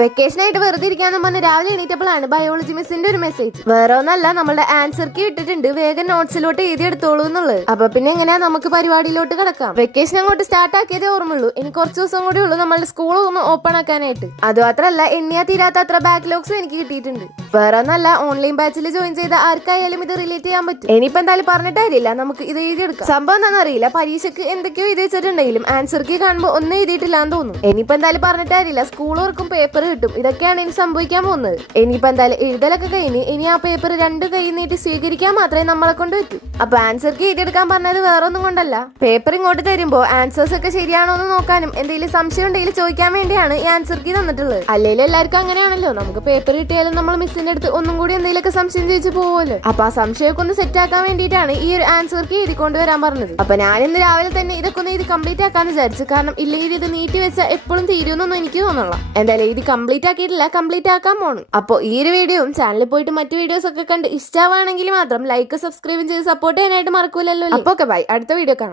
Vacation ആയിട്ട് വെറുതെ ഇരിക്കാന്ന് പറഞ്ഞ് രാവിലെ എണീറ്റപ്പോഴാണ് ബയോളജി മിസ്സിന്റെ ഒരു മെസ്സേജ്. വേറെ ഒന്നല്ല, നമ്മളുടെ ആൻസർ കീ ഇട്ടിട്ടുണ്ട്, വേഗം നോട്ട്സിലോട്ട് എഴുതി എടുത്തോളൂ എന്നുള്ളത്. അപ്പൊ പിന്നെ എങ്ങനെയാ നമുക്ക് പരിപാടിയിലോട്ട് കിടക്കാം. വെക്കേഷൻ അങ്ങോട്ട് സ്റ്റാർട്ട് ആക്കിയതേ ഓർമ്മയുള്ളൂ. ഇനി കുറച്ച് ദിവസം കൂടി ഉള്ളൂ നമ്മളുടെ സ്കൂൾ ഒന്ന് ഓപ്പൺ ആക്കാനായിട്ട്. അത് മാത്രല്ല, എണ്ണിയാ തീരാത്ത അത്ര ബാക്ക്ലോഗ്സും എനിക്ക് കിട്ടിയിട്ടുണ്ട്. വേറെ ഒന്നല്ല, ഓൺലൈൻ ബാച്ചിൽ ജോയിൻ ചെയ്ത ആർക്കായാലും ഇത് റിലേറ്റ് ചെയ്യാൻ പറ്റും. ഇനിയിപ്പോ എന്തായാലും പറഞ്ഞിട്ടായിരില്ല, നമുക്ക് ഇത് എഴുതിയെടുക്കാം. സംഭവം എന്താണെന്ന് അറിയില്ല, പരീക്ഷയ്ക്ക് എന്തൊക്കെയോ എഴുതി വെച്ചിട്ടുണ്ടെങ്കിലും ആൻസർ കീ കാണുമ്പോൾ ഒന്നും എഴുതിയിട്ടില്ലാന്ന് തോന്നുന്നു. ഇനിയിപ്പോ എന്തായാലും പറഞ്ഞിട്ടായിരില്ല, സ്കൂളുകാർക്കും പേപ്പർ കിട്ടും. ഇതൊക്കെയാണ് ഇനി സംഭവിക്കാൻ പോകുന്നത്. ഇനിയിപ്പോ എന്തായാലും എഴുതലൊക്കെ കഴിഞ്ഞ് ഇനി ആ പേപ്പർ രണ്ട് കൈ നീട്ടി സ്വീകരിക്കാൻ മാത്രമേ നമ്മളെ കൊണ്ട് പറ്റൂ. അപ്പൊ ആൻസർ കീ എഴുതിയെടുക്കാൻ പറഞ്ഞത് വേറെ ഒന്നും കൊണ്ടല്ല, പേപ്പർ ഇങ്ങോട്ട് തരുമ്പോ ആൻസേഴ്സ് ഒക്കെ ശരിയാണോ എന്ന് നോക്കാനും എന്തെങ്കിലും സംശയം ഉണ്ടെങ്കിൽ ചോദിക്കാൻ വേണ്ടിയാണ് ഈ ആൻസർ കീ തന്നിട്ടുള്ളത്. അല്ലെങ്കിലും എല്ലാവർക്കും അങ്ങനെയാണല്ലോ, നമുക്ക് പേപ്പർ കിട്ടിയാലും നമ്മൾ മിസ്സിന്റെ അടുത്ത് ഒന്നും കൂടി എന്തെങ്കിലുമൊക്കെ സംശയം ചോദിച്ചു പോകുമല്ലോ. അപ്പൊ ആ സംശയമൊക്കെ ഒന്ന് സെറ്റ് ആക്കാൻ വേണ്ടിയിട്ടാണ് ഈ ഒരു ആൻസർ കീ എഴുതിക്കൊണ്ട് വരാൻ പറഞ്ഞത്. അപ്പൊ ഞാൻ ഇന്ന് രാവിലെ തന്നെ ഇതൊക്കെ ഒന്ന് ഇത് കംപ്ലീറ്റ് ആക്കാന്ന് വിചാരിച്ചു. കാരണം ഇല്ലെങ്കിൽ ഇത് നീട്ടി വെച്ചാൽ എപ്പോഴും തീരുമെന്നൊന്നും എനിക്ക് തോന്നുന്നില്ല. എന്തായാലും ഇത് കംപ്ലീറ്റ് ആക്കിയിട്ടില്ല, കംപ്ലീറ്റ് ആക്കാൻ പോകണം. അപ്പോൾ ഈ ഒരു വീഡിയോയും ചാനലിൽ പോയിട്ട് മറ്റു വീഡിയോസ് ഒക്കെ കണ്ട് ഇഷ്ടമാണെങ്കിൽ മാത്രം ലൈക്ക് സബ്സ്ക്രൈബ് ചെയ്ത് സപ്പോർട്ട് ചെയ്യാനായിട്ട് മറക്കൂലല്ലോ. അപ്പൊ ഓക്കെ ബൈ, അടുത്ത വീഡിയോ കാണാം.